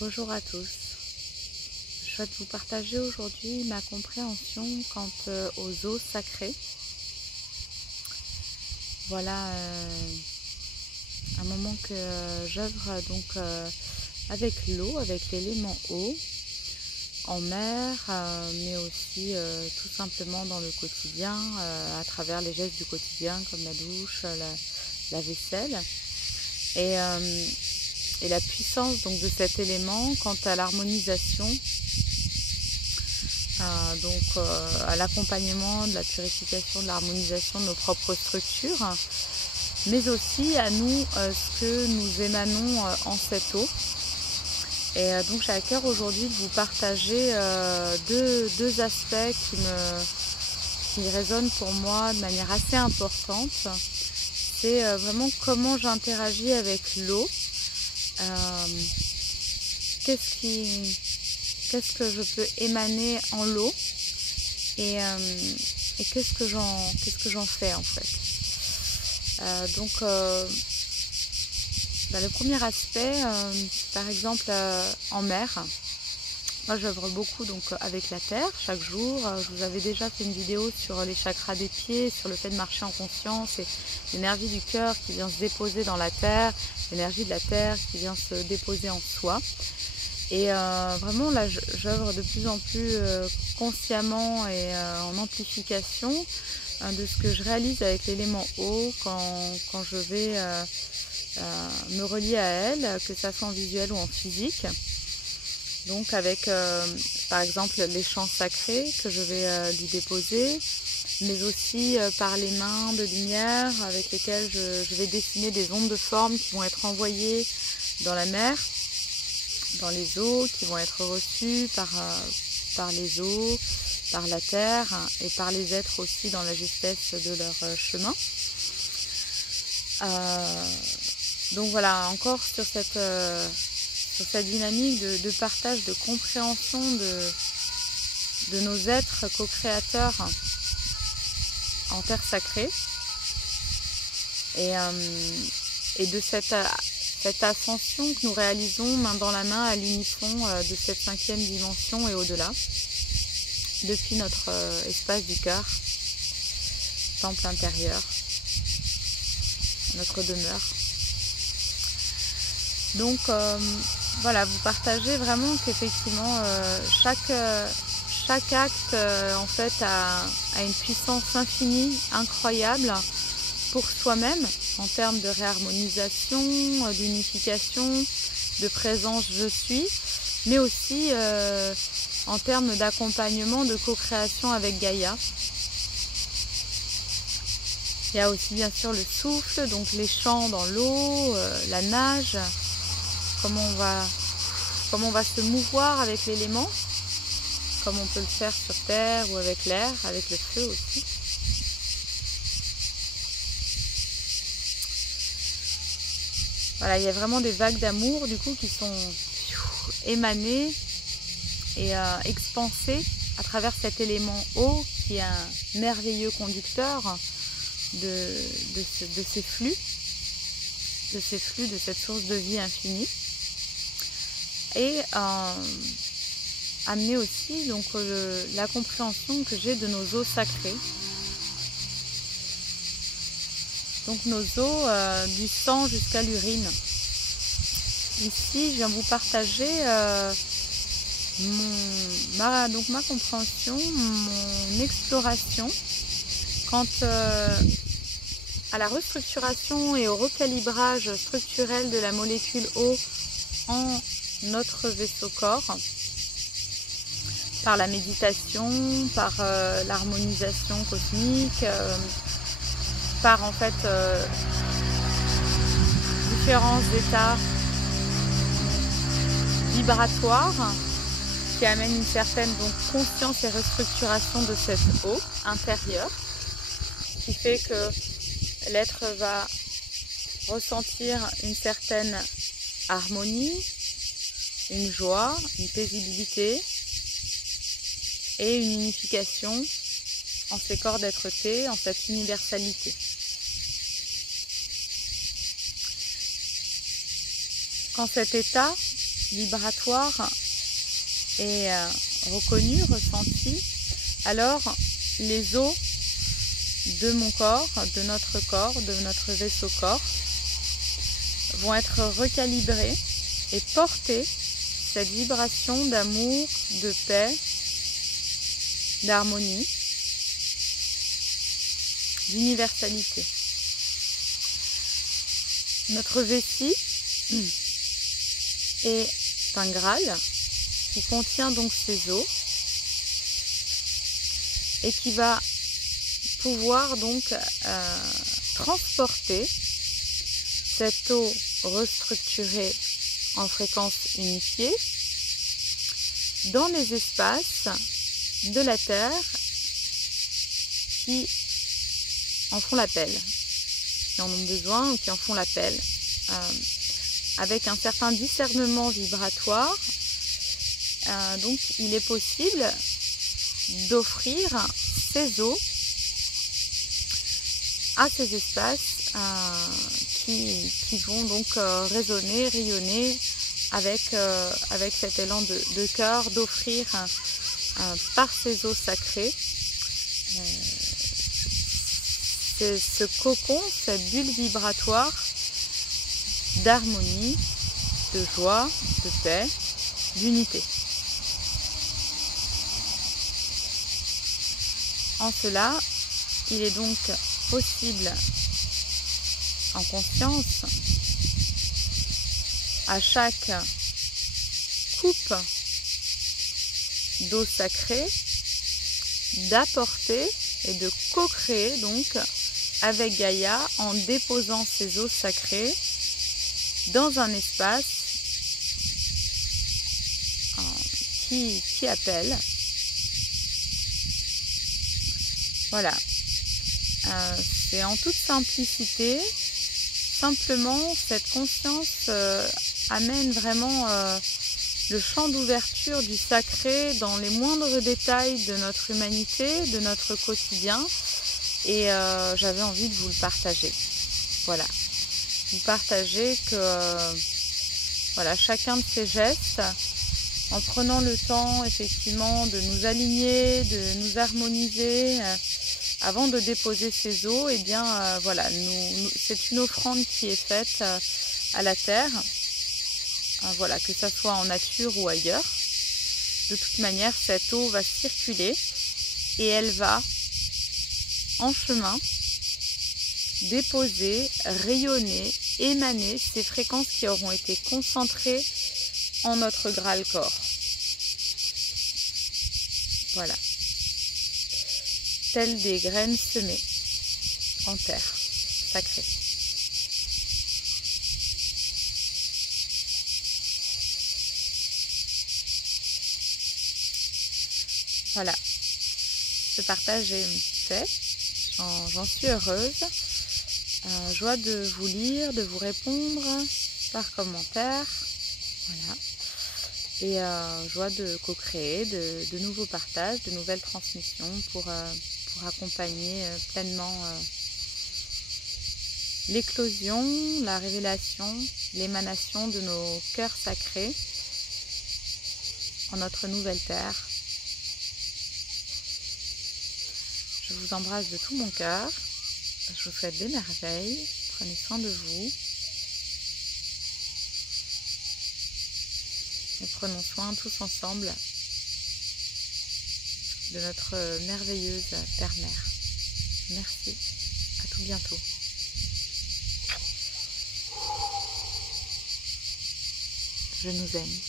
Bonjour à tous. Je souhaite vous partager aujourd'hui ma compréhension quant aux eaux sacrées. Voilà un moment que j'œuvre donc avec l'eau, avec l'élément eau, en mer, mais aussi tout simplement dans le quotidien, à travers les gestes du quotidien comme la douche, la vaisselle. Et la puissance donc de cet élément quant à l'harmonisation, à l'accompagnement de la purification, de l'harmonisation de nos propres structures, mais aussi à nous ce que nous émanons en cette eau. Et donc j'ai à cœur aujourd'hui de vous partager deux aspects qui résonnent pour moi de manière assez importante. C'est vraiment comment j'interagis avec l'eau. Qu'est-ce que je peux émaner en l'eau et qu'est-ce que j'en fais en fait. Le premier aspect, par exemple en mer, moi j'œuvre beaucoup donc avec la terre chaque jour. Je vous avais déjà fait une vidéo sur les chakras des pieds, sur le fait de marcher en conscience et l'énergie du cœur qui vient se déposer dans la terre, l'énergie de la terre qui vient se déposer en soi. Et vraiment là j'œuvre de plus en plus consciemment et en amplification de ce que je réalise avec l'élément eau quand je vais me relier à elle, que ça soit en visuel ou en physique. Donc avec par exemple les chants sacrés que je vais lui déposer, mais aussi par les mains de lumière avec lesquelles je vais dessiner des ondes de forme qui vont être envoyées dans la mer, dans les eaux, qui vont être reçues par les eaux, par la terre et par les êtres aussi dans la justesse de leur chemin. Donc voilà, encore sur cette dynamique de partage, de compréhension de nos êtres co-créateurs en terre sacrée et de cette ascension que nous réalisons main dans la main à l'unisson de cette 5e dimension et au-delà, depuis notre espace du cœur, temple intérieur, notre demeure. Donc voilà, vous partagez vraiment qu'effectivement chaque acte en fait a une puissance infinie, incroyable pour soi-même en termes de réharmonisation, d'unification, de présence je suis, mais aussi en termes d'accompagnement, de co-création avec Gaïa. Il y a aussi bien sûr le souffle, donc les chants dans l'eau, la nage, comment on va se mouvoir avec l'élément, comme on peut le faire sur terre ou avec l'air, avec le feu aussi. Voilà, il y a vraiment des vagues d'amour du coup qui sont émanées et expansées à travers cet élément eau qui est un merveilleux conducteur de ces flux, de cette source de vie infinie. Et amener aussi donc la compréhension que j'ai de nos eaux sacrées. Donc nos eaux du sang jusqu'à l'urine. Ici, je viens vous partager ma compréhension, mon exploration quant à la restructuration et au recalibrage structurel de la molécule eau en notre vaisseau corps, par la méditation, par l'harmonisation cosmique, par en fait différents états vibratoires qui amènent une certaine donc conscience et restructuration de cette eau intérieure, qui fait que l'être va ressentir une certaine harmonie, une joie, une paisibilité et une unification en ces corps d'être-té, en cette universalité. Quand cet état vibratoire est reconnu, ressenti, alors les os de mon corps, de notre vaisseau corps, vont être recalibrés et porter cette vibration d'amour, de paix, d'harmonie, d'universalité. Notre vessie est un Graal qui contient donc ces eaux et qui va pouvoir donc transporter cette eau restructurée en fréquence unifiée dans les espaces de la Terre qui en font l'appel, qui en ont besoin ou qui en font l'appel, avec un certain discernement vibratoire. Donc il est possible d'offrir ces eaux à ces espaces qui vont donc résonner, rayonner avec cet élan de cœur, d'offrir par ces eaux sacrées ce cocon, cette bulle vibratoire d'harmonie, de joie, de paix, d'unité. En cela, il est donc possible, en conscience, à chaque coupe d'eau sacrée, d'apporter et de co-créer donc avec Gaïa en déposant ces eaux sacrées dans un espace qui appelle. Voilà. C'est en toute simplicité. Simplement, cette conscience amène vraiment le champ d'ouverture du sacré dans les moindres détails de notre humanité, de notre quotidien. Et j'avais envie de vous le partager. Voilà. Vous partager que voilà, chacun de ces gestes, en prenant le temps effectivement de nous aligner, de nous harmoniser, avant de déposer ces eaux, et bien voilà, c'est une offrande qui est faite à la terre, voilà, que ça soit en nature ou ailleurs. De toute manière, cette eau va circuler et elle va en chemin déposer, rayonner, émaner ces fréquences qui auront été concentrées en notre Graal corps. Voilà. Telles des graines semées en terre sacrée. Voilà. Ce partage est fait. J'en suis heureuse. Joie de vous lire, de vous répondre par commentaire. Voilà. Et joie de co-créer de nouveaux partages, de nouvelles transmissions pour accompagner pleinement l'éclosion, la révélation, l'émanation de nos cœurs sacrés en notre nouvelle terre. Je vous embrasse de tout mon cœur. Je vous souhaite des merveilles. Prenez soin de vous. Et prenons soin tous ensemble de notre merveilleuse Terre-Mère. Merci. À tout bientôt. Je nous aime.